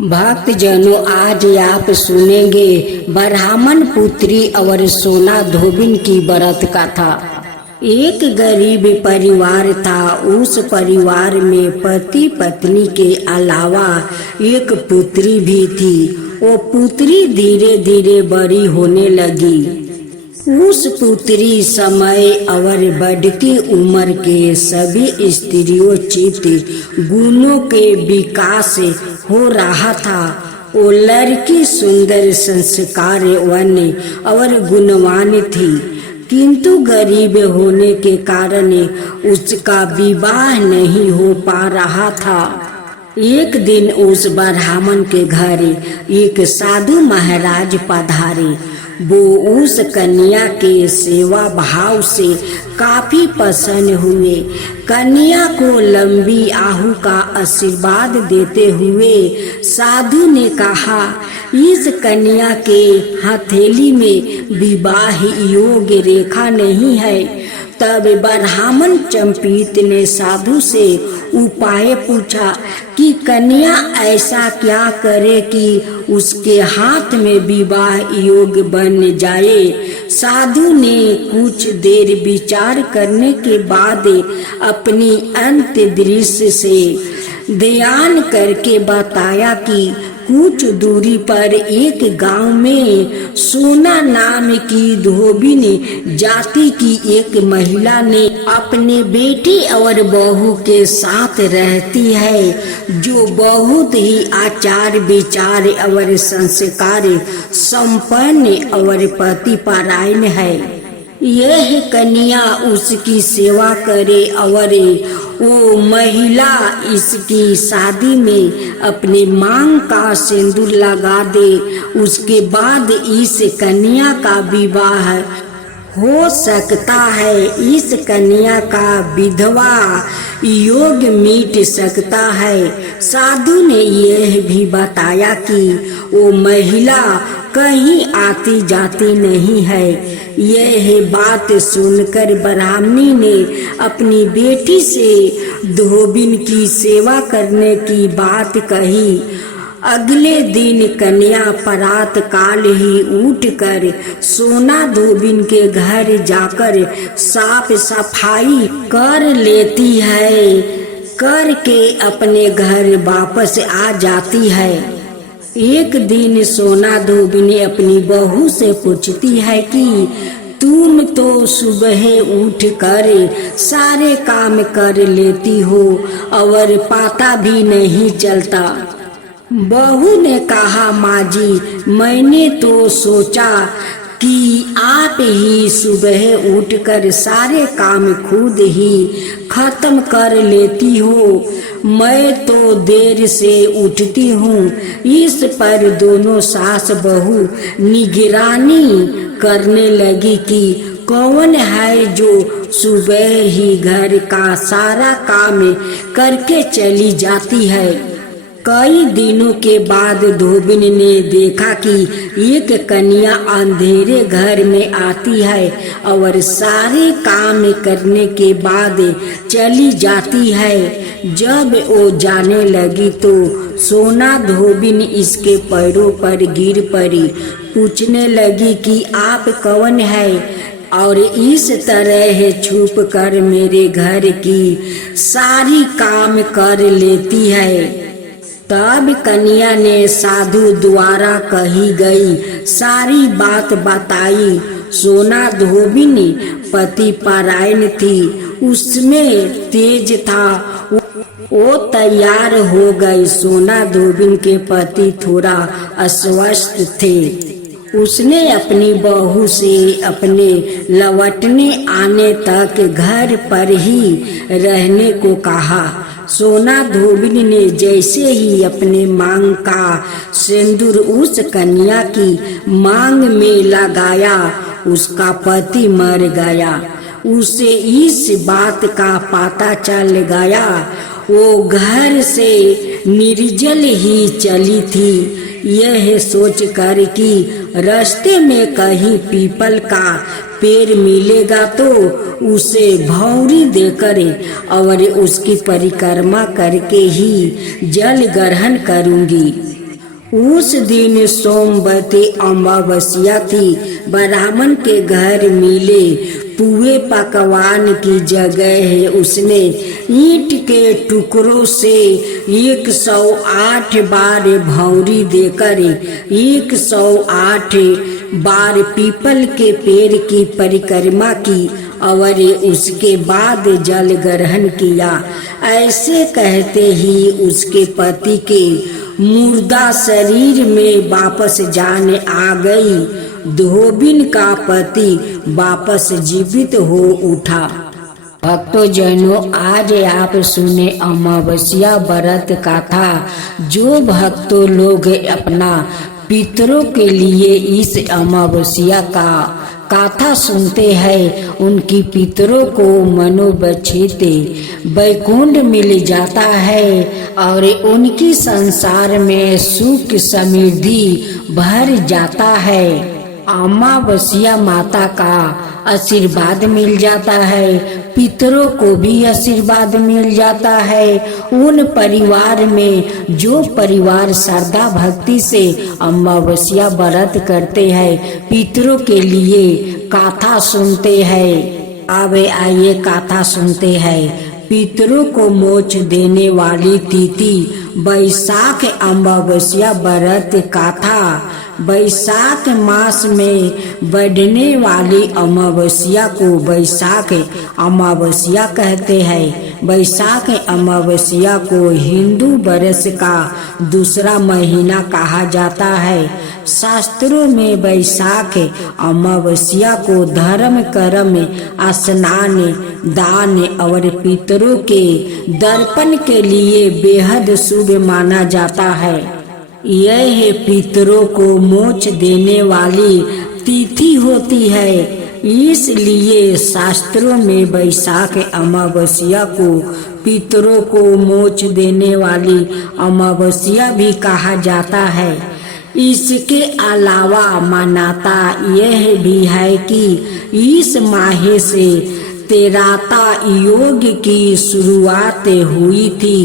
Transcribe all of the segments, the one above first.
भक्तजनों, आज आप सुनेंगे ब्राह्मण पुत्री और सोना धोबिन की व्रत कथा। एक गरीब परिवार था। उस परिवार में पति पत्नी के अलावा एक पुत्री भी थी। वो पुत्री धीरे धीरे बड़ी होने लगी। उस पुत्री समय और बढ़ती उम्र के सभी स्त्रियोचित गुणों के विकास हो रहा था। वो लड़की सुंदर, संस्कारवान और गुणवान थी, किंतु गरीब होने के कारण उसका विवाह नहीं हो पा रहा था। एक दिन उस ब्राह्मण के घर एक साधु महाराज पधारे। वो उस कन्या के सेवा भाव से काफी प्रसन्न हुए। कन्या को लंबी आयु का आशीर्वाद देते हुए साधु ने कहा, इस कन्या के हथेली में विवाह योग्य रेखा नहीं है। तब ब्राह्मण चंपित ने साधु से उपाय पूछा कि कन्या ऐसा क्या करे कि उसके हाथ में विवाह योग्य बन जाए। साधु ने कुछ देर विचार करने के बाद अपनी अंतर्दृष्टि से ध्यान करके बताया कि कुछ दूरी पर एक गांव में सोना नाम की धोबिन जाति की एक महिला ने अपने बेटी और बहू के साथ रहती है, जो बहुत ही आचार विचार और संस्कार संपन्न और पतिपरायण है। यह कन्या उसकी सेवा करे और वो महिला इसकी शादी में अपने मांग का सिंदूर लगा दे। उसके बाद इस कन्या का विवाह हो सकता है। इस कन्या का विधवा योग मिट सकता है। साधु ने यह भी बताया कि वो महिला कहीं आती जाती नहीं है। यह बात सुनकर ब्राह्मणी ने अपनी बेटी से धोबिन की सेवा करने की बात कही। अगले दिन कन्या प्रात काल ही उठकर सोना धोबिन के घर जाकर साफ सफाई कर लेती है। करके अपने घर वापस आ जाती है। एक दिन सोना धोबिन अपनी बहू से पूछती है कि तुम तो सुबह उठकर सारे काम कर लेती हो और पता भी नहीं चलता। बहू ने कहा, माँ जी, मैंने तो सोचा कि आप ही सुबह उठकर सारे काम खुद ही खत्म कर लेती हो। मैं तो देर से उठती हूँ। इस पर दोनों सास बहू निगरानी करने लगी कि कौन है जो सुबह ही घर का सारा काम करके चली जाती है। कई दिनों के बाद धोबिन ने देखा कि एक कन्या अंधेरे घर में आती है और सारे काम करने के बाद चली जाती है। जब वो जाने लगी तो सोना धोबिन इसके पैरों पर गिर पड़ी। पूछने लगी कि आप कौन है और इस तरह छुप कर मेरे घर की सारी काम कर लेती है। तब कन्या ने साधु द्वारा कही गई सारी बात बताई। सोना धोबिन पतिपरायण थी, उसमें तेज था। वो तैयार हो गई। सोना धोबिन के पति थोड़ा अस्वस्थ थे। उसने अपनी बहू से अपने लौटने आने तक घर पर ही रहने को कहा। सोना धोबिन ने जैसे ही अपने मांग का सिंदूर उस कन्या की मांग में लगाया, उसका पति मर गया। उसे इस बात का पता चल गया। वो घर से निर्जल ही चली थी। यह सोच कर कि रास्ते में कहीं पीपल का पेड़ मिलेगा तो उसे भौरी देकर और उसकी परिक्रमा करके ही जल ग्रहण करूंगी। उस दिन सोमवती अमावस्या थी। ब्राह्मण के घर मिले पुए पकवान की जगह उसने ईंट के टुकड़ों से 108 बार भौरी देकर 108 बार पीपल के पेड़ की परिक्रमा की और उसके बाद जल ग्रहण किया। ऐसे कहते ही उसके पति के मुर्दा शरीर में वापस जान आ गई। धोबिन का पति वापस जीवित हो उठा। भक्तों जैनों, आज आप सुने अमावस्या व्रत कथा। जो भक्तों लोग अपना पितरों के लिए इस अमावस्या का कथा सुनते हैं, उनकी पितरों को मनोबक्षित वैकुंठ मिल जाता है और उनकी संसार में सुख समृद्धि भर जाता है। अमावस्या माता का आशीर्वाद मिल जाता है, पितरों को भी आशीर्वाद मिल जाता है। उन परिवार में जो परिवार श्रद्धा भक्ति से अमावस्या व्रत करते हैं, पितरों के लिए कथा सुनते हैं। अब आइए कथा सुनते हैं। पितरों को मोक्ष देने वाली तिथि वैशाख अमावस्या व्रत कथा। वैशाख मास में बढ़ने वाली अमावस्या को वैशाख अमावस्या कहते हैं। वैशाख अमावस्या को हिंदू वर्ष का दूसरा महीना कहा जाता है। शास्त्रों में वैशाख अमावस्या को धर्म कर्म स्नान दान और पितरों के दर्पण के लिए बेहद शुभ माना जाता है। यह पितरों को मोक्ष देने वाली तिथि होती है, इसलिए शास्त्रों में वैशाख अमावस्या को पितरों को मोक्ष देने वाली अमावस्या भी कहा जाता है। इसके अलावा मान्यता यह भी है कि इस माह से तेराता योग की शुरुआत हुई थी,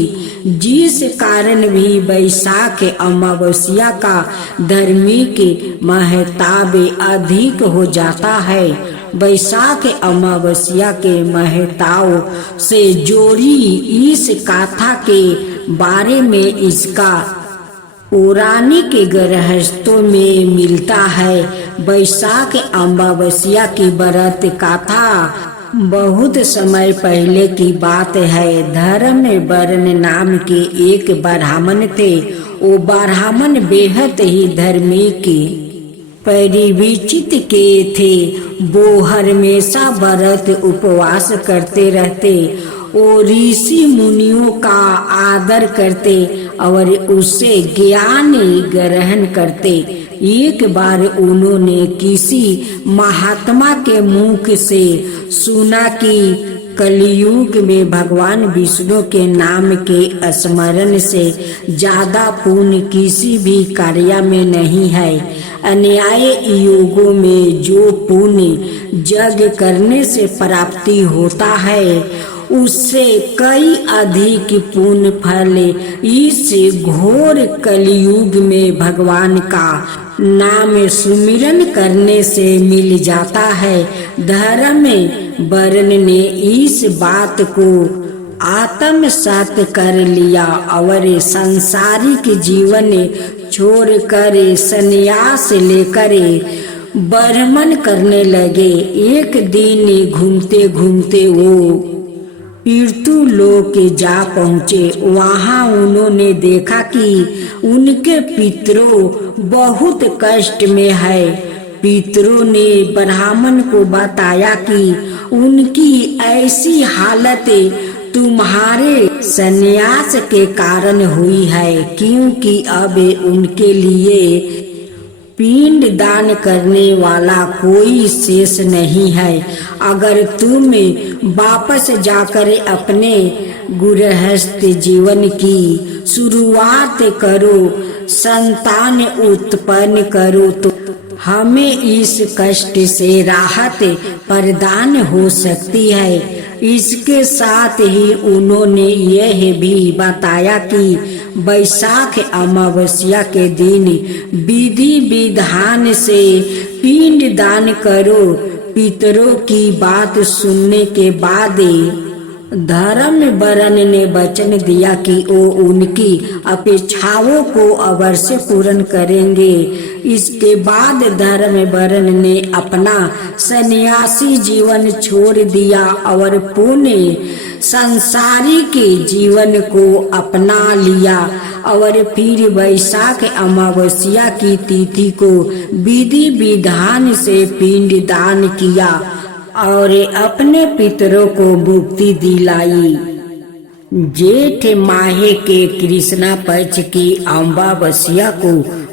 जिस कारण भी वैशाख अमावस्या का धार्मिक महत्व अधिक हो जाता है। वैशाख अमावस्या के महत्व से जोड़ी इस कथा के बारे में इसका पौराणिक गृहस्थों में मिलता है। वैशाख अमावस्या की व्रत कथा बहुत समय पहले की बात है। धर्म वर्ण नाम के एक ब्राह्मण थे। वो ब्राह्मण बेहद ही धार्मिक परिविचित के थे। वो हमेशा व्रत उपवास करते रहते। वो ऋषि मुनियों का आदर करते और उससे ज्ञान ग्रहण करते। एक बार उन्होंने किसी महात्मा के मुख से सुना कि कलयुग में भगवान विष्णु के नाम के स्मरण से ज्यादा पुण्य किसी भी कार्य में नहीं है। अन्याय युगों में जो पुण्य यज्ञ करने से प्राप्ति होता है, उससे कई अधिक पुण्य फल इस घोर कलयुग में भगवान का नाम सुमिरन करने से मिल जाता है। धर्म वर्ण ने इस बात को आत्मसात कर लिया और सांसारिक जीवन छोड़कर संन्यास लेकर ब्रह्मण करने लगे। एक दिन घूमते घूमते वो पृथु लोक जा पहुँचे। वहाँ उन्होंने देखा कि उनके पितरों बहुत कष्ट में है। पितरों ने ब्राह्मण को बताया कि उनकी ऐसी हालत तुम्हारे संन्यास के कारण हुई है, क्योंकि अब उनके लिए पिंड दान करने वाला कोई शेष नहीं है। अगर तुम वापस जाकर अपने गृहस्थ जीवन की शुरुआत करो, संतान उत्पन्न करो, हमें इस कष्ट से राहत प्रदान हो सकती है। इसके साथ ही उन्होंने यह भी बताया कि वैशाख अमावस्या के दिन विधि विधान से पिंड दान करो। पितरों की बात सुनने के बाद धर्म वरन ने वचन दिया कि वो उनकी अपेक्षाओं को अवश्य पूर्ण करेंगे। इसके बाद धर्म वरन ने अपना सन्यासी जीवन छोड़ दिया और पुण्य सांसारिक जीवन को अपना लिया और फिर वैशाख अमावस्या की तिथि को विधि विधान से पिंड दान किया और अपने पितरों को मुक्ति दिलाई। जेठ माह के कृष्णा पक्ष की अमावस्या को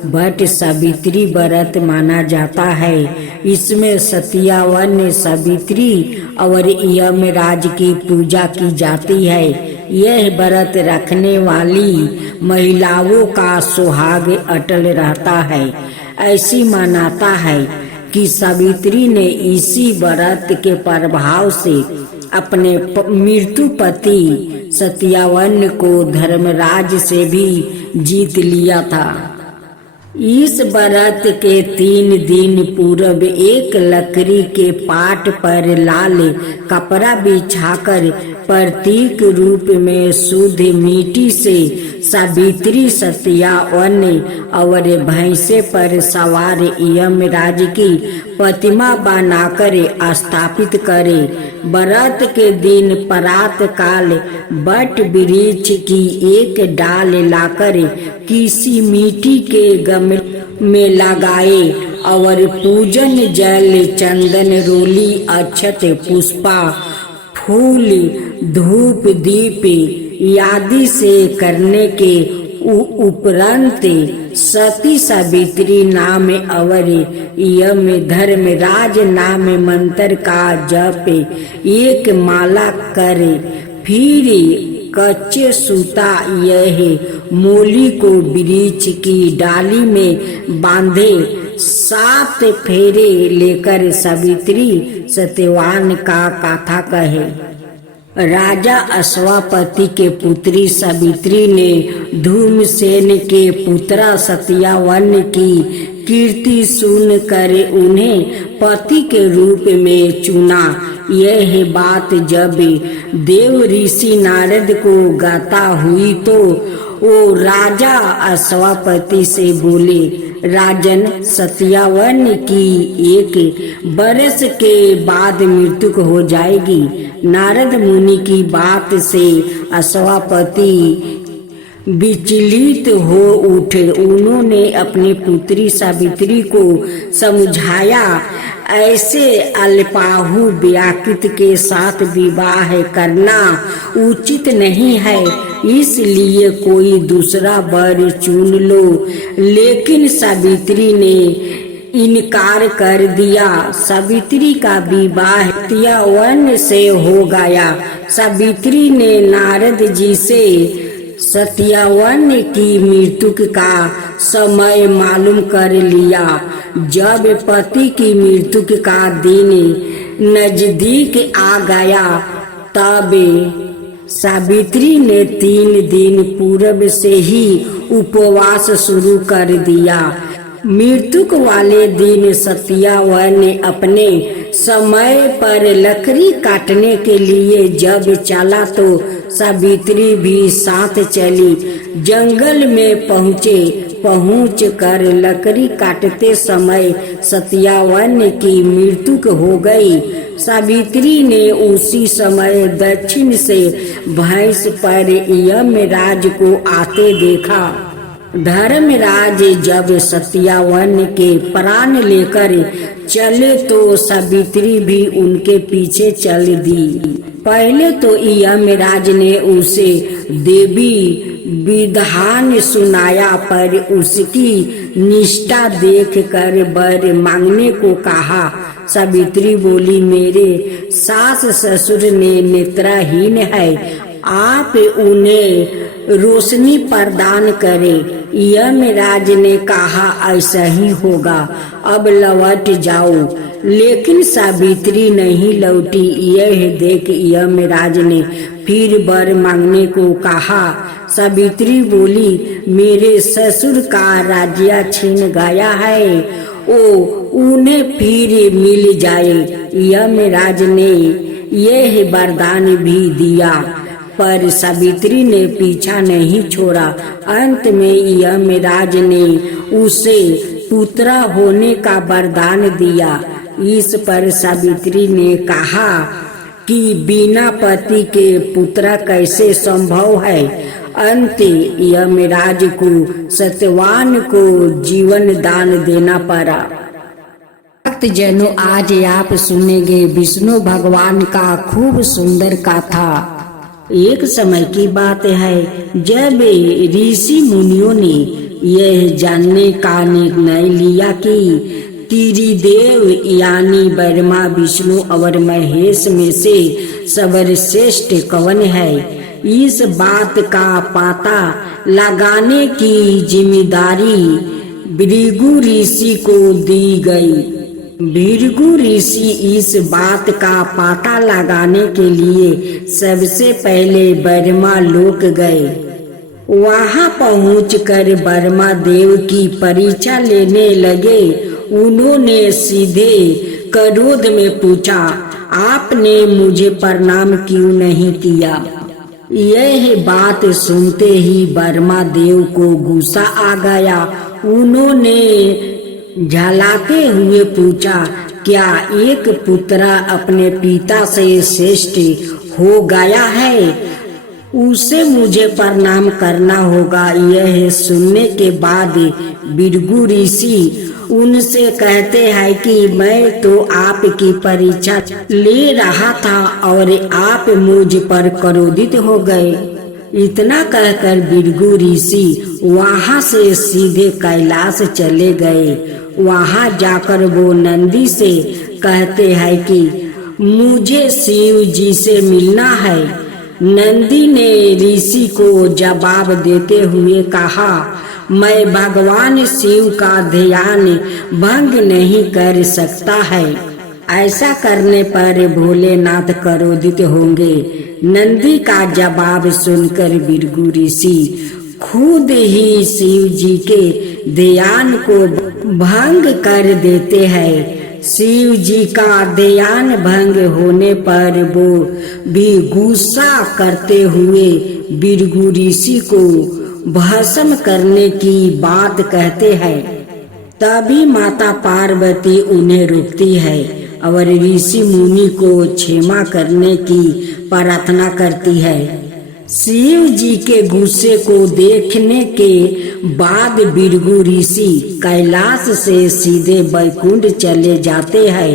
भट्ट सावित्री व्रत माना जाता है। इसमें सत्यावन सावित्री और यमराज की पूजा की जाती है। यह व्रत रखने वाली महिलाओं का सुहाग अटल रहता है। ऐसी मान्यता है कि सावित्री ने इसी व्रत के प्रभाव से अपने मृत्यु पति सत्यावन को धर्मराज से भी जीत लिया था। इस व्रत के 3 दिन पूर्व एक लकड़ी के पाट पर लाल कपड़ा बिछाकर प्रतीक रूप में शुद्ध मिट्टी से सावित्री सत्यावन और भैंसे पर सवार यमराज की प्रतिमा बनाकर स्थापित करे। व्रत के दिन प्रात काल बट वृक्ष की एक डाल लाकर किसी मिट्टी के गमले में लगाए और पूजन जल चंदन रोली अक्षत पुष्पा फूल धूप दीप आदि से करने के उपरांत सती सावित्री नाम और यम धर्मराज नाम मंत्र का जप एक माला करे। फिर कच्चे सूता यह मूली को वृक्ष की डाली में बांधे 7 फेरे लेकर सावित्री सत्यवान का कथा कहे। राजा अश्वापति के पुत्री सावित्री ने धूमसेन के पुत्र सत्यावन की कीर्ति सुनकर उन्हें पति के रूप में चुना। यह बात जब देव ऋषि नारद को गाता हुई तो वो राजा अश्वापति से बोले, राजन सत्यावन की 1 बरस के बाद मृत्यु हो जाएगी। नारद मुनि की बात से अश्वापति विचलित हो उठे। उन्होंने अपनी पुत्री सावित्री को समझाया, ऐसे अल्पाहु व्याकृत के साथ विवाह करना उचित नहीं है, इसलिए कोई दूसरा वर चुन लो। लेकिन सावित्री ने इनकार कर दिया। सावित्री का विवाह सत्यावन से हो गया। सावित्री ने नारद जी से सत्यावन की मृत्यु का समय मालूम कर लिया। जब पति की मृत्यु का दिन नजदीक आ गया तब सावित्री ने 3 दिन पूर्व से ही उपवास शुरू कर दिया। मृत्यु वाले दिन सत्यावन ने अपने समय पर लकड़ी काटने के लिए जब चला तो सावित्री भी साथ चली। जंगल में पहुंच कर लकड़ी काटते समय सत्यावन की मृत्यु हो गई। सावित्री ने उसी समय दक्षिण से भैंस पर यमराज को आते देखा। धर्मराज जब सत्यावन के प्राण लेकर चले तो सावित्री भी उनके पीछे चल दी। पहले तो यमराज ने उसे देवी विधान सुनाया, पर उसकी निष्ठा देखकर वर मांगने को कहा। सावित्री बोली, मेरे सास ससुर ने नेत्रहीन है, आप उन्हें रोशनी प्रदान करे। यमराज ने कहा ऐसा ही होगा, अब लौट जाओ। लेकिन सावित्री नहीं लौटी। यह देख यमराज ने फिर वर मांगने को कहा। सावित्री बोली, मेरे ससुर का राज्य छीन गया है, उन्हें फिर मिल जाए। यमराज ने यह वरदान भी दिया, पर सावित्री ने पीछा नहीं छोड़ा। अंत में यमराज ने उसे पुत्र होने का वरदान दिया। इस पर सावित्री ने कहा कि बिना पति के पुत्र कैसे संभव है। अंत यमराज को सत्यवान को जीवन दान देना पड़ा। भक्त जनों, आज आप सुनेंगे विष्णु भगवान का खूब सुंदर कथा। एक समय की बात है जब ऋषि मुनियों ने यह जानने का निर्णय लिया कि त्रिदेव यानी ब्रह्मा, विष्णु और महेश में से सर्वश्रेष्ठ कौन है। इस बात का पता लगाने की जिम्मेदारी भृगु ऋषि को दी गई। भृगु ऋषि इस बात का पता लगाने के लिए सबसे पहले ब्रह्मा लोक गए। वहां पहुंचकर ब्रह्मा देव की परीक्षा लेने लगे। उन्होंने सीधे क्रोध में पूछा, आपने मुझे प्रणाम क्यों नहीं किया। यह बात सुनते ही ब्रह्मा देव को गुस्सा आ गया। उन्होंने झलाते हुए पूछा, क्या एक पुत्र अपने पिता से श्रेष्ठ हो गया है, उसे मुझे प्रणाम करना होगा। यह सुनने के बाद भृगु ऋषि उनसे कहते हैं कि मैं तो आपकी परीक्षा ले रहा था और आप मुझ पर क्रोधित हो गए। इतना कहकर भृगु ऋषि वहां से सीधे कैलाश चले गए। वहां जाकर वो नंदी से कहते हैं कि मुझे शिव जी से मिलना है। नंदी ने ऋषि को जवाब देते हुए कहा, मैं भगवान शिव का ध्यान भंग नहीं कर सकता है। ऐसा करने पर भोलेनाथ क्रोधित होंगे। नंदी का जवाब सुनकर भृगु ऋषि खुद ही शिव जी के ध्यान को भंग कर देते हैं। शिव जी का ध्यान भंग होने पर वो भी गुस्सा करते हुए भृगु ऋषि को भस्म करने की बात कहते हैं। तभी माता पार्वती उन्हें रोकती है और ऋषि मुनि को क्षमा करने की प्रार्थना करती है। शिव जी के गुस्से को देखने के बाद भृगु ऋषि कैलाश से सीधे वैकुंठ चले जाते हैं।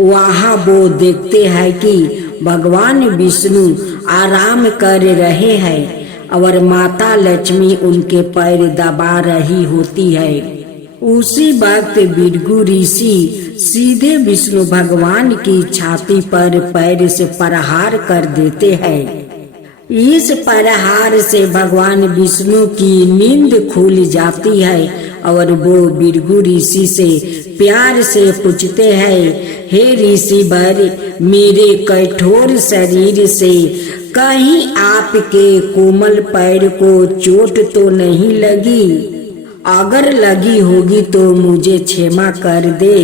वहां वो देखते हैं कि भगवान विष्णु आराम कर रहे हैं और माता लक्ष्मी उनके पैर दबा रही होती है। उसी वक्त भृगु ऋषि सीधे विष्णु भगवान की छाती पर पैर से प्रहार कर देते हैं। इस प्रहार से भगवान विष्णु की नींद खुल जाती है और वो भृगु ऋषि से प्यार से पूछते हैं, हे ऋषि वर, मेरे कठोर शरीर से कहीं आपके कोमल पैर को चोट तो नहीं लगी? अगर लगी होगी तो मुझे क्षमा कर दे।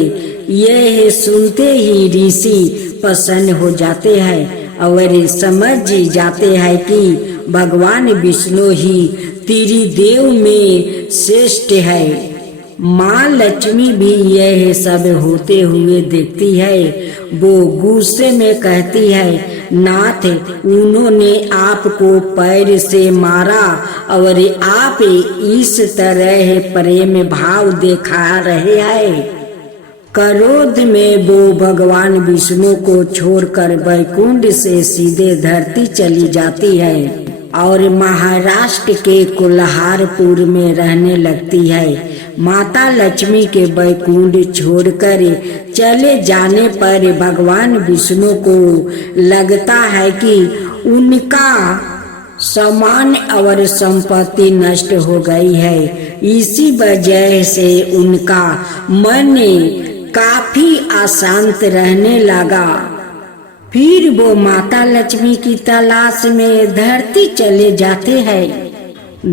यह सुनते ही ऋषि प्रसन्न हो जाते हैं और समझ जाते हैं कि भगवान विष्णु ही त्रिदेव में श्रेष्ठ है। माँ लक्ष्मी भी यह सब होते हुए देखती है। वो गुस्से में कहती है, नाथ, उन्होंने आपको पैर से मारा और आप इस तरह प्रेम भाव दिखा रहे हैं। क्रोध में वो भगवान विष्णु को छोड़कर वैकुंठ से सीधे धरती चली जाती है और महाराष्ट्र के कोल्हारपुर में रहने लगती है। माता लक्ष्मी के वैकुंठ छोड़कर चले जाने पर भगवान विष्णु को लगता है कि उनका सामान और संपत्ति नष्ट हो गई है। इसी वजह से उनका मन काफी अशांत रहने लगा। फिर वो माता लक्ष्मी की तलाश में धरती चले जाते हैं।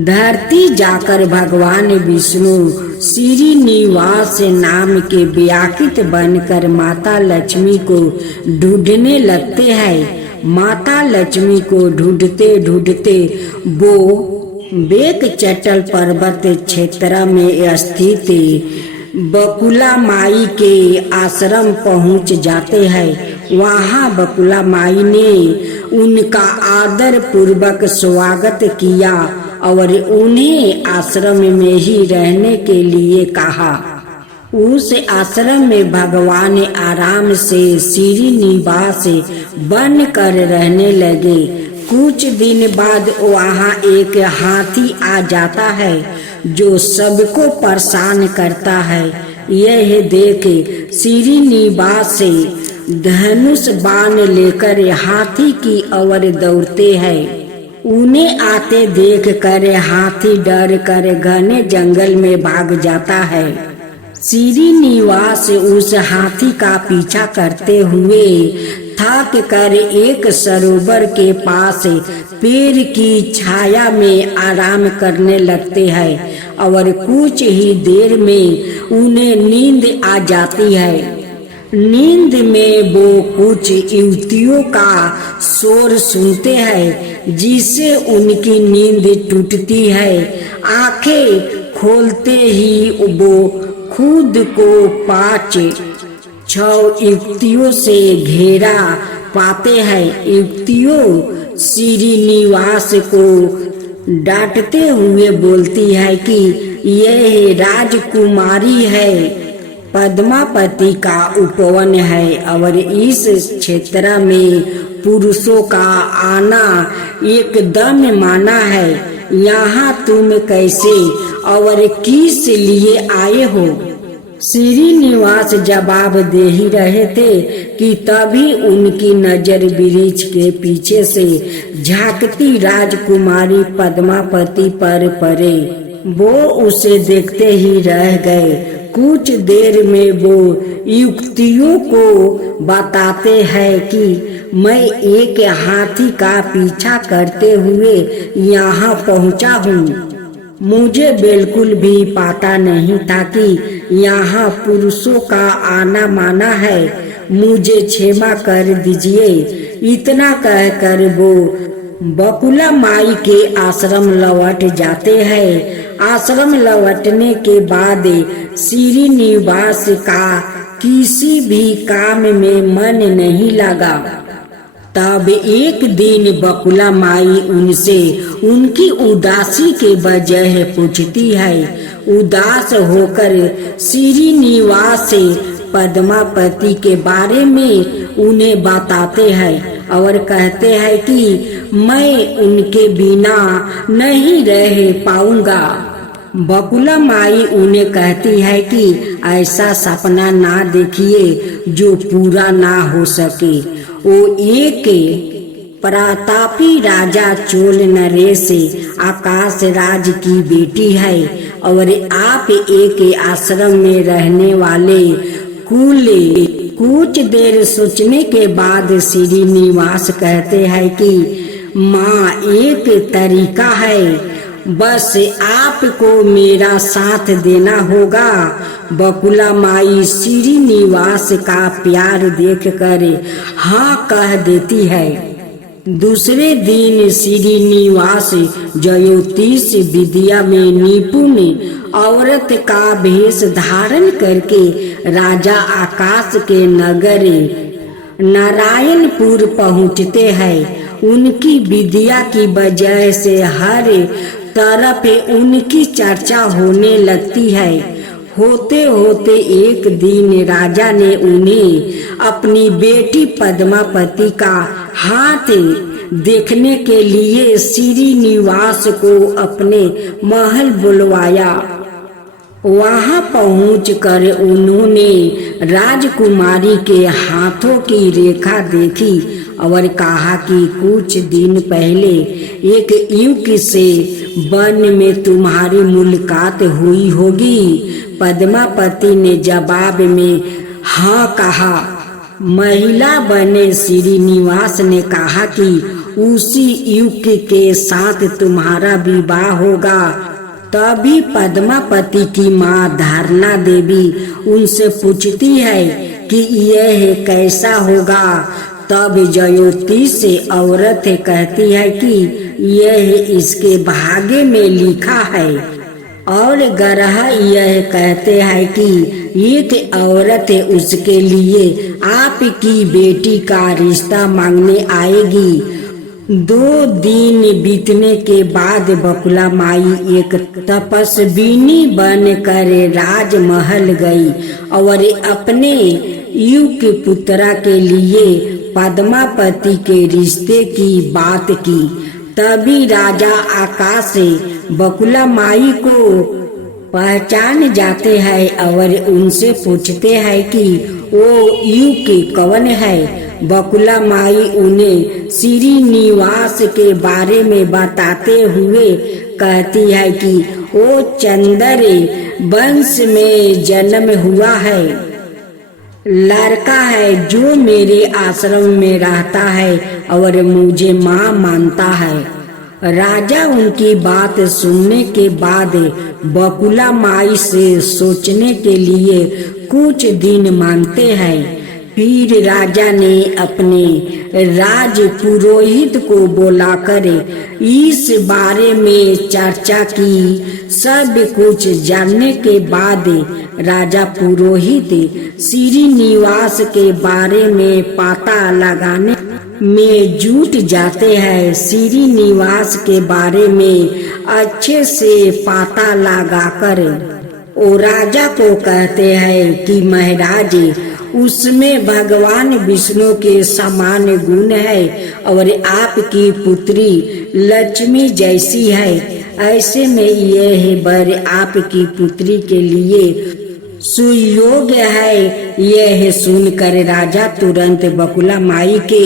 धरती जाकर भगवान विष्णु श्रीनिवास नाम के व्याकृत बनकर माता लक्ष्मी को ढूंढने लगते हैं। माता लक्ष्मी को ढूंढते ढूंढते वो बेक चटल पर्वत क्षेत्र में स्थित बकुला माई के आश्रम पहुंच जाते हैं। वहां बकुला माई ने उनका आदर पूर्वक स्वागत किया और उन्हें आश्रम में ही रहने के लिए कहा। उस आश्रम में भगवान आराम से श्रीनिवास बन कर रहने लगे। कुछ दिन बाद वहाँ एक हाथी आ जाता है जो सबको परेशान करता है। यह देख श्रीनिवास धनुष बाण लेकर हाथी की ओर दौड़ते हैं। उन्हें आते देख कर हाथी डर कर घने जंगल में भाग जाता है। श्रीनिवास उस हाथी का पीछा करते हुए थक कर एक सरोवर के पास पेड़ की छाया में आराम करने लगते हैं और कुछ ही देर में उन्हें नींद आ जाती है। नींद में वो कुछ युवतियों का शोर सुनते हैं जिससे उनकी नींद टूटती है। आंखें खोलते ही वो खुद को 5-6 युवतियों से घेरा पाते हैं। युवतियों श्रीनिवास को डांटते हुए बोलती है कि यह राजकुमारी है, पद्मावती का उपवन है और इस क्षेत्र में पुरुषों का आना एकदम माना है। यहाँ तुम कैसे और किस लिए आए हो? श्रीनिवास जवाब दे ही रहे थे कि तभी उनकी नजर वृक्ष के पीछे से झांकती राजकुमारी पद्मावती पर पड़े। वो उसे देखते ही रह गए। कुछ देर में वो युवतियों को बताते हैं कि मैं एक हाथी का पीछा करते हुए यहाँ पहुँचा हूँ। मुझे बिल्कुल भी पता नहीं था कि यहाँ पुरुषों का आना माना है। मुझे क्षमा कर दीजिए। इतना कहकर वो बकुला माई के आश्रम लौट जाते हैं। आश्रम लौटने के बाद श्रीनिवास का किसी भी काम में मन नहीं लगा। तब एक दिन बकुला माई उनसे उनकी उदासी के वजह पूछती है। उदास होकर श्रीनिवास पद्मावती के बारे में उन्हें बताते हैं और कहते हैं कि मैं उनके बिना नहीं रह पाऊंगा। बकुला माई उन्हें कहती है कि ऐसा सपना ना देखिए जो पूरा ना हो सके। वो एक प्रतापी राजा चोल नरेश आकाश राज की बेटी है और आप एक आश्रम में रहने वाले कुल। कुछ देर सोचने के बाद श्रीनिवास कहते हैं कि माँ, एक तरीका है, बस आपको मेरा साथ देना होगा। बकुला माई श्रीनिवास का प्यार देखकर हाँ कह देती है। दूसरे दिन श्रीनिवास ज्योतिष विद्या में निपुण औरत का भेष धारण करके राजा आकाश के नगर नारायणपुर पहुँचते हैं। उनकी विद्या की वजह से हर तरफ उनकी चर्चा होने लगती है। होते होते एक दिन राजा ने उन्हें अपनी बेटी पद्मावती का हाथ देखने के लिए श्रीनिवास को अपने महल बुलवाया। वहां पहुंचकर उन्होंने राजकुमारी के हाथों की रेखा देखी और कहा कि कुछ दिन पहले एक युग से वन में तुम्हारी मुलाकात हुई होगी। पद्मापति ने जवाब में हाँ कहा। महिला बने श्रीनिवास ने कहा कि उसी युग के साथ तुम्हारा विवाह होगा। तभी पद्मापति की माँ धारणा देवी उनसे पूछती है कि यह कैसा होगा। तब जयोति से औरत कहती है कि यह इसके भाग्य में लिखा है। और ग्रह यह कहते हैं कि एक औरत उसके लिए आपकी बेटी का रिश्ता मांगने आएगी। 2 दिन बीतने के बाद बकुला माई एक तपस्विनी बनकर राजमहल गई और अपने युग पुत्रा के लिए पद्मापति के रिश्ते की बात की। तभी राजा आकाश बकुला माई को पहचान जाते हैं और उनसे पूछते हैं कि वो युग कौन है। बकुला माई उन्हें श्रीनिवास के बारे में बताते हुए कहती है कि वो चंदर वंश में जन्म हुआ है, लड़का है जो मेरे आश्रम में रहता है और मुझे माँ मानता है। राजा उनकी बात सुनने के बाद बकुला माई से सोचने के लिए कुछ दिन मांगते हैं। फिर राजा ने अपने राज पुरोहित को बुलाकर इस बारे में चर्चा की। सब कुछ जानने के बाद राजा पुरोहित श्रीनिवास के बारे में पता लगाने में जुट जाते हैं। श्रीनिवास के बारे में अच्छे से पता लगाकर वो राजा को कहते हैं कि महाराज उसमें भगवान विष्णु के समान गुण है और आपकी पुत्री लक्ष्मी जैसी है। ऐसे में यह वर आपकी पुत्री के लिए सुयोग्य है। यह सुनकर राजा तुरंत बकुला माई के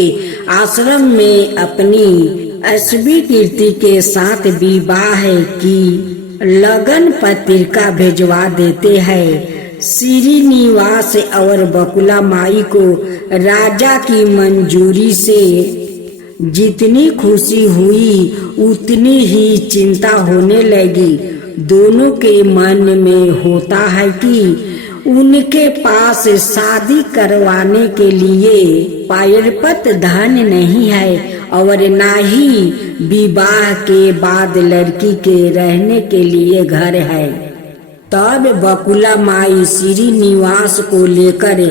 आश्रम में अपनी स्वीकृति के साथ विवाह की लगन पत्रिका भेजवा देते हैं। श्रीनिवास और बकुला माई को राजा की मंजूरी से जितनी खुशी हुई उतनी ही चिंता होने लगी। दोनों के मन में होता है कि उनके पास शादी करवाने के लिए पर्याप्त धन नहीं है और न ही विवाह के बाद लड़की के रहने के लिए घर है। तब बकुला माई श्रीनिवास को लेकर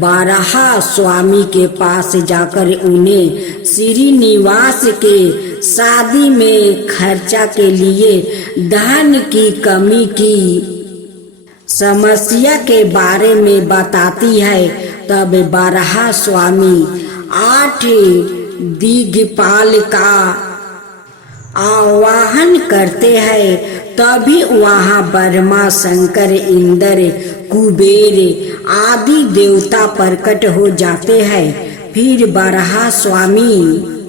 बारहा स्वामी के पास जाकर उन्हें श्रीनिवास के शादी में खर्चा के लिए धन की कमी की समस्या के बारे में बताती है। तब बारहा स्वामी 8 दिग्पाल का आवाहन करते हैं। तभी वहाँ ब्रह्मा, शंकर, इंद्र, कुबेर आदि देवता प्रकट हो जाते हैं। फिर बारहा स्वामी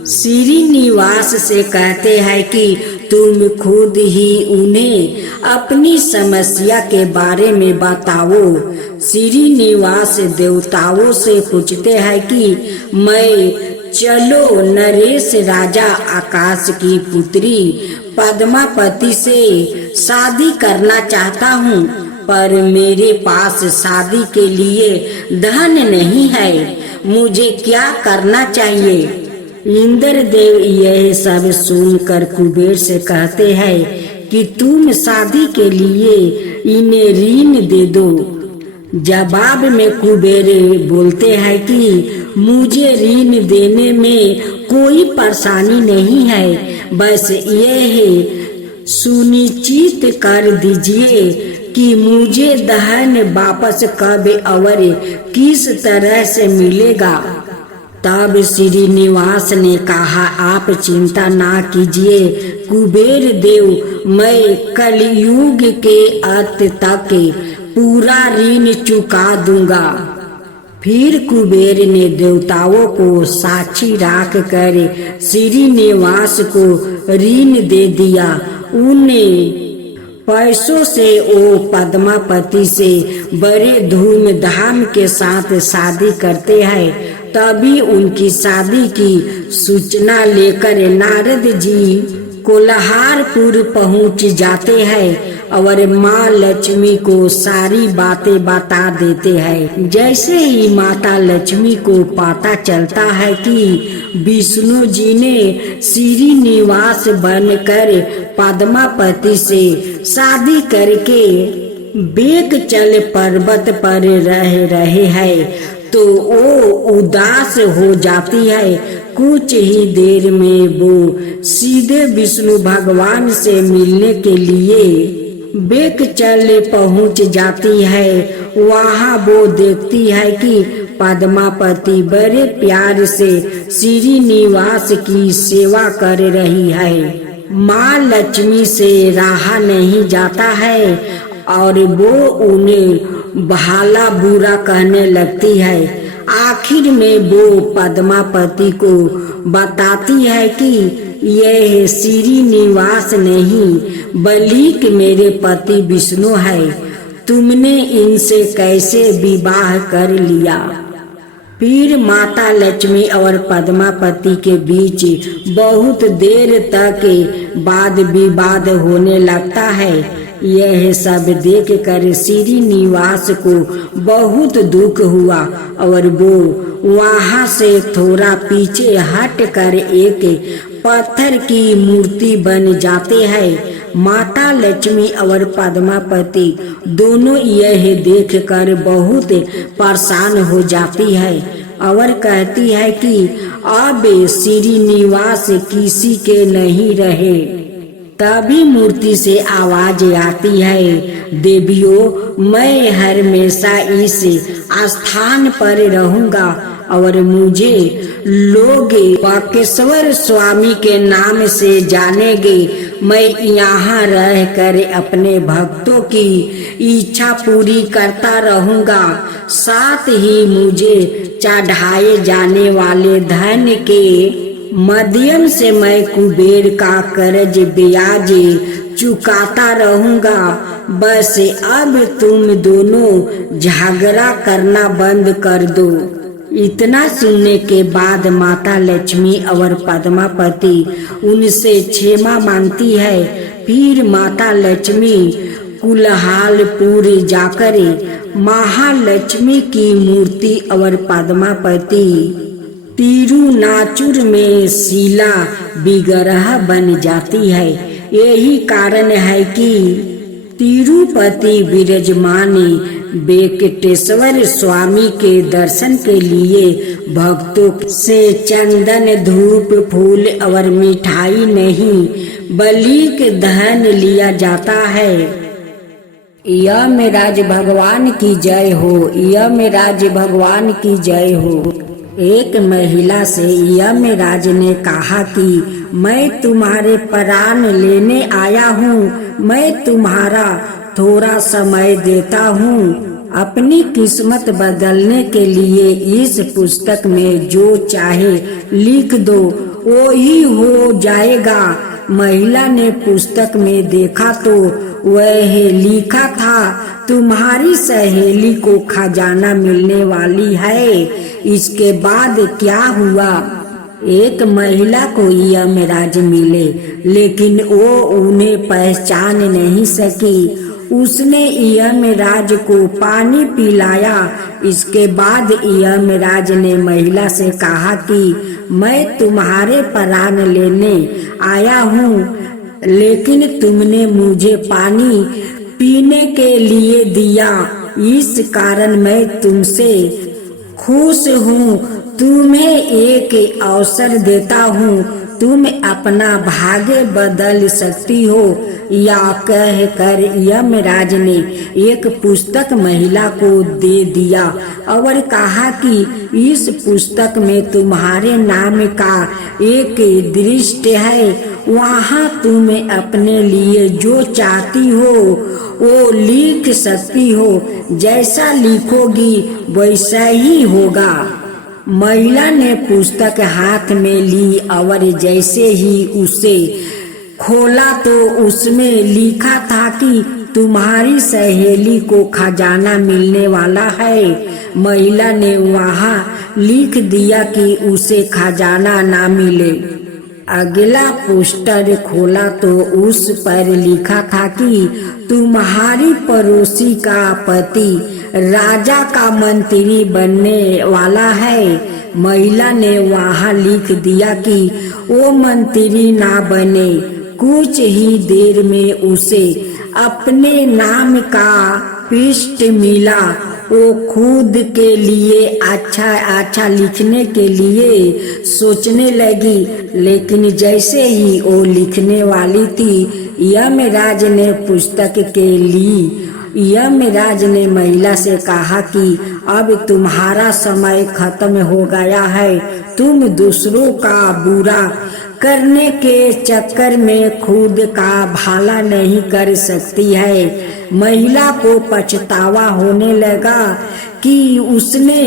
श्रीनिवास से कहते हैं कि तुम खुद ही उन्हें अपनी समस्या के बारे में बताओ। श्रीनिवास देवताओं से पूछते हैं कि मैं चलो नरेश राजा आकाश की पुत्री पद्मापति से शादी करना चाहता हूँ, पर मेरे पास शादी के लिए धन नहीं है। मुझे क्या करना चाहिए? इंद्रदेव यह सब सुनकर कुबेर से कहते हैं कि तुम शादी के लिए इन्हें ऋण दे दो। जवाब में कुबेर बोलते हैं कि मुझे ऋण देने में कोई परेशानी नहीं है, बस यह सुनिश्चित कर दीजिए कि मुझे धन वापस कब और किस तरह से मिलेगा। तब श्रीनिवास ने कहा, आप चिंता ना कीजिए कुबेर देव, मैं कलयुग के अंत तक पूरा ऋण चुका दूंगा। फिर कुबेर ने देवताओं को साक्षी राख कर श्रीनिवास को ऋण दे दिया। उन्हें पैसों से वो पद्मापति से बड़े धूमधाम के साथ शादी करते हैं। तभी उनकी शादी की सूचना लेकर नारद जी कोल्हारपुर पहुंच जाते हैं और माँ लक्ष्मी को सारी बातें बता देते हैं। जैसे ही माता लक्ष्मी को पता चलता है कि विष्णु जी ने श्रीनिवास बनकर पद्मापति से शादी करके बेकचल पर्वत पर रह रहे हैं तो वो उदास हो जाती है। कुछ ही देर में वो सीधे विष्णु भगवान से मिलने के लिए बेकचल पहुंच जाती है। वहां वो देखती है कि पद्मापति बड़े प्यार से श्रीनिवास की सेवा कर रही है। माँ लक्ष्मी से रहा नहीं जाता है और वो उन्हें भला बुरा कहने लगती है। आखिर में वो पद्मापति को बताती है कि यह श्रीनिवास नहीं बल्कि मेरे पति विष्णु है। तुमने इनसे कैसे विवाह कर लिया? फिर माता लक्ष्मी और पद्मापति के बीच बहुत देर तक वाद विवाद होने लगता है। यह सब देख कर श्रीनिवास को बहुत दुख हुआ और वो वहां से थोड़ा पीछे हट कर एक पत्थर की मूर्ति बन जाते हैं। माता लक्ष्मी और पद्मापति दोनों यह देख कर बहुत परेशान हो जाती है और कहती है कि अब श्रीनिवास किसी के नहीं रहे। तभी मूर्ति से आवाज आती है, देवियों मैं हमेशा इस स्थान पर रहूंगा और मुझे लोग बाकेश्वर स्वामी के नाम से जानेंगे। मैं यहाँ रहकर अपने भक्तों की इच्छा पूरी करता रहूंगा। साथ ही मुझे चढ़ाए जाने वाले धन के माध्यम से मैं कुबेर का कर्ज ब्याज चुकाता रहूंगा। बस अब तुम दोनों झगड़ा करना बंद कर दो। इतना सुनने के बाद माता लक्ष्मी और पद्मापति उनसे क्षमा मांगती है। फिर माता लक्ष्मी कोल्हारपुर जाकर महालक्ष्मी की मूर्ति और पद्मापति तिरुनाचुर में शिला विग्रह बन जाती है। यही कारण है कि तिरुपति विराजमान वेंकटेश्वर स्वामी के दर्शन के लिए भक्तों से चंदन धूप फूल और मिठाई नहीं बल्कि धन लिया जाता है। यमराज भगवान की जय हो। यमराज भगवान की जय हो। एक महिला से यमराज ने कहा कि मैं तुम्हारे प्राण लेने आया हूँ। मैं तुम्हारा थोड़ा समय देता हूँ। अपनी किस्मत बदलने के लिए इस पुस्तक में जो चाहे लिख दो वो ही हो जाएगा। महिला ने पुस्तक में देखा तो वह लिखा था, तुम्हारी सहेली को खजाना मिलने वाली है। इसके बाद क्या हुआ? एक महिला को यमराज मिले लेकिन वो उन्हें पहचान नहीं सकी। उसने यमराज को पानी पिलाया। इसके बाद यमराज ने महिला से कहा कि मैं तुम्हारे प्राण लेने आया हूँ लेकिन तुमने मुझे पानी पीने के लिए दिया, इस कारण मैं तुमसे खुश हूँ। तुम्हें एक अवसर देता हूँ, तुम अपना भाग्य बदल सकती हो। या कहकर यमराज ने एक पुस्तक महिला को दे दिया और कहा कि इस पुस्तक में तुम्हारे नाम का एक दृष्टि है। वहाँ तुम अपने लिए जो चाहती हो वो लिख सकती हो, जैसा लिखोगी वैसा ही होगा। महिला ने पुस्तक हाथ में ली और जैसे ही उसे खोला तो उसमें लिखा था कि तुम्हारी सहेली को खजाना मिलने वाला है। महिला ने वहाँ लिख दिया कि उसे खजाना ना मिले। अगला पोस्टर खोला तो उस पर लिखा था कि तुम्हारी पड़ोसी का पति राजा का मंत्री बनने वाला है। महिला ने वहाँ लिख दिया कि वो मंत्री ना बने। कुछ ही देर में उसे अपने नाम का पृष्ठ मिला। वो खुद के लिए अच्छा लिखने के लिए सोचने लगी, लेकिन जैसे ही वो लिखने वाली थी, यमराज ने पुस्तक के ली। यमराज ने महिला से कहा कि अब तुम्हारा समय खत्म हो गया है। तुम दूसरों का बुरा करने के चक्कर में खुद का भला नहीं कर सकती है। महिला को पछतावा होने लगा कि उसने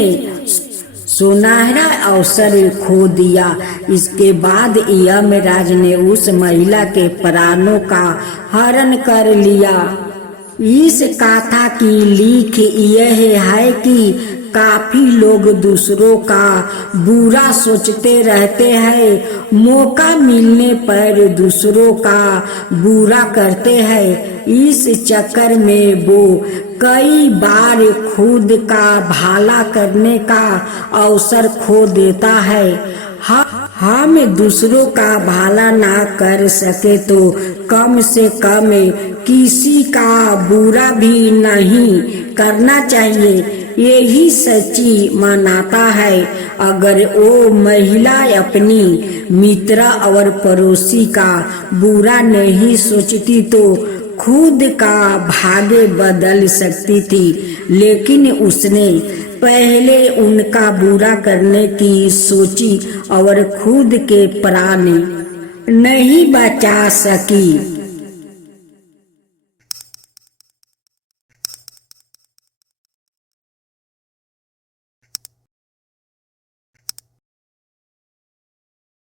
सुनहरा अवसर खो दिया। इसके बाद यमराज ने उस महिला के प्राणों का हरण कर लिया। इस गाथा की लिख यह है कि काफी लोग दूसरों का बुरा सोचते रहते हैं। मौका मिलने पर दूसरों का बुरा करते हैं। इस चक्कर में वो कई बार खुद का भला करने का अवसर खो देता है। हम दूसरों का भला ना कर सके तो कम से कम किसी का बुरा भी नहीं करना चाहिए। यही सच्ची मानता है। अगर वो महिला अपनी मित्र और पड़ोसी का बुरा नहीं सोचती तो खुद का भाग्य बदल सकती थी, लेकिन उसने पहले उनका बुरा करने की सोची और खुद के प्राण नहीं बचा सकी।